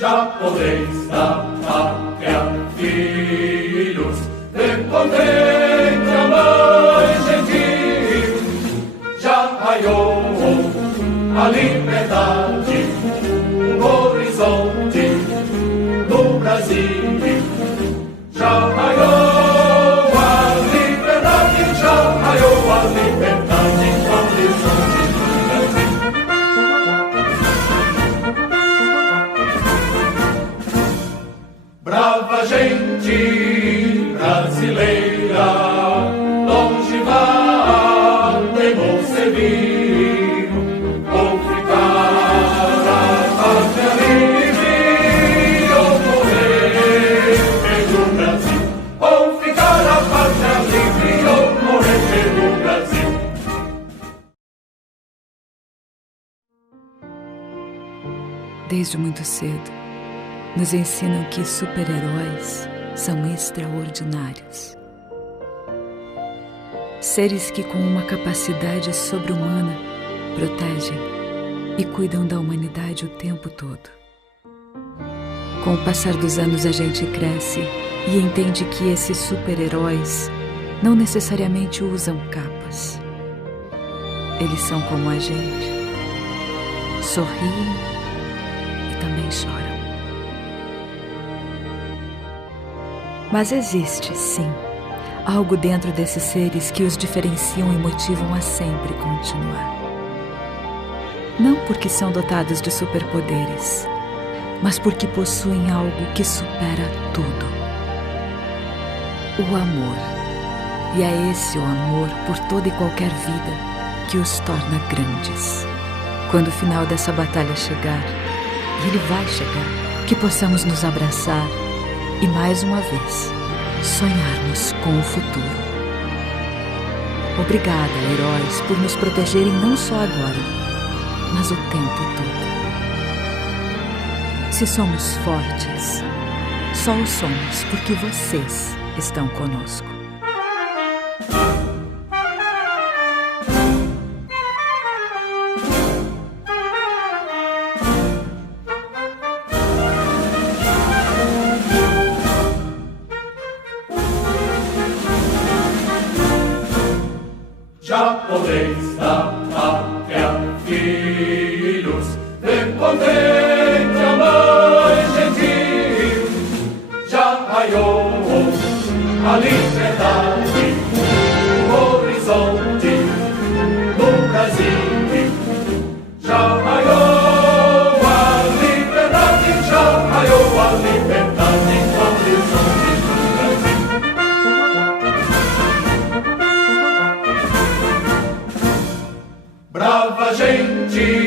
Já podeis da pátria, filhos, contente a mãe gentil. Já raiou a liberdade, um horizonte no Brasil. Já raiou a liberdade, já raiou a liberdade, um horizonte no Brasil. Brava gente brasileira, longe vá, devou servir, ou ficar a pátria livre, ou morrer pelo Brasil. Ou ficar a pátria livre, ou morrer pelo Brasil. Desde muito cedo, nos ensinam que super-heróis são extraordinários. Seres que, com uma capacidade sobre-humana, protegem e cuidam da humanidade o tempo todo. Com o passar dos anos, a gente cresce e entende que esses super-heróis não necessariamente usam capas. Eles são como a gente. Sorriem e também choram. Mas existe, sim, algo dentro desses seres que os diferenciam e motivam a sempre continuar. Não porque são dotados de superpoderes, mas porque possuem algo que supera tudo. O amor. E é esse o amor por toda e qualquer vida que os torna grandes. Quando o final dessa batalha chegar, e ele vai chegar, que possamos nos abraçar e, mais uma vez, sonharmos com o futuro. Obrigada, heróis, por nos protegerem não só agora, mas o tempo todo. Se somos fortes, só o somos porque vocês estão conosco. Já podeis da pátria, filhos, contente a mãe gentil. Já raiou a liberdade, o horizonte no Brasil. Já raiou a liberdade, já raiou a liberdade, o horizonte no Brasil. Brava gente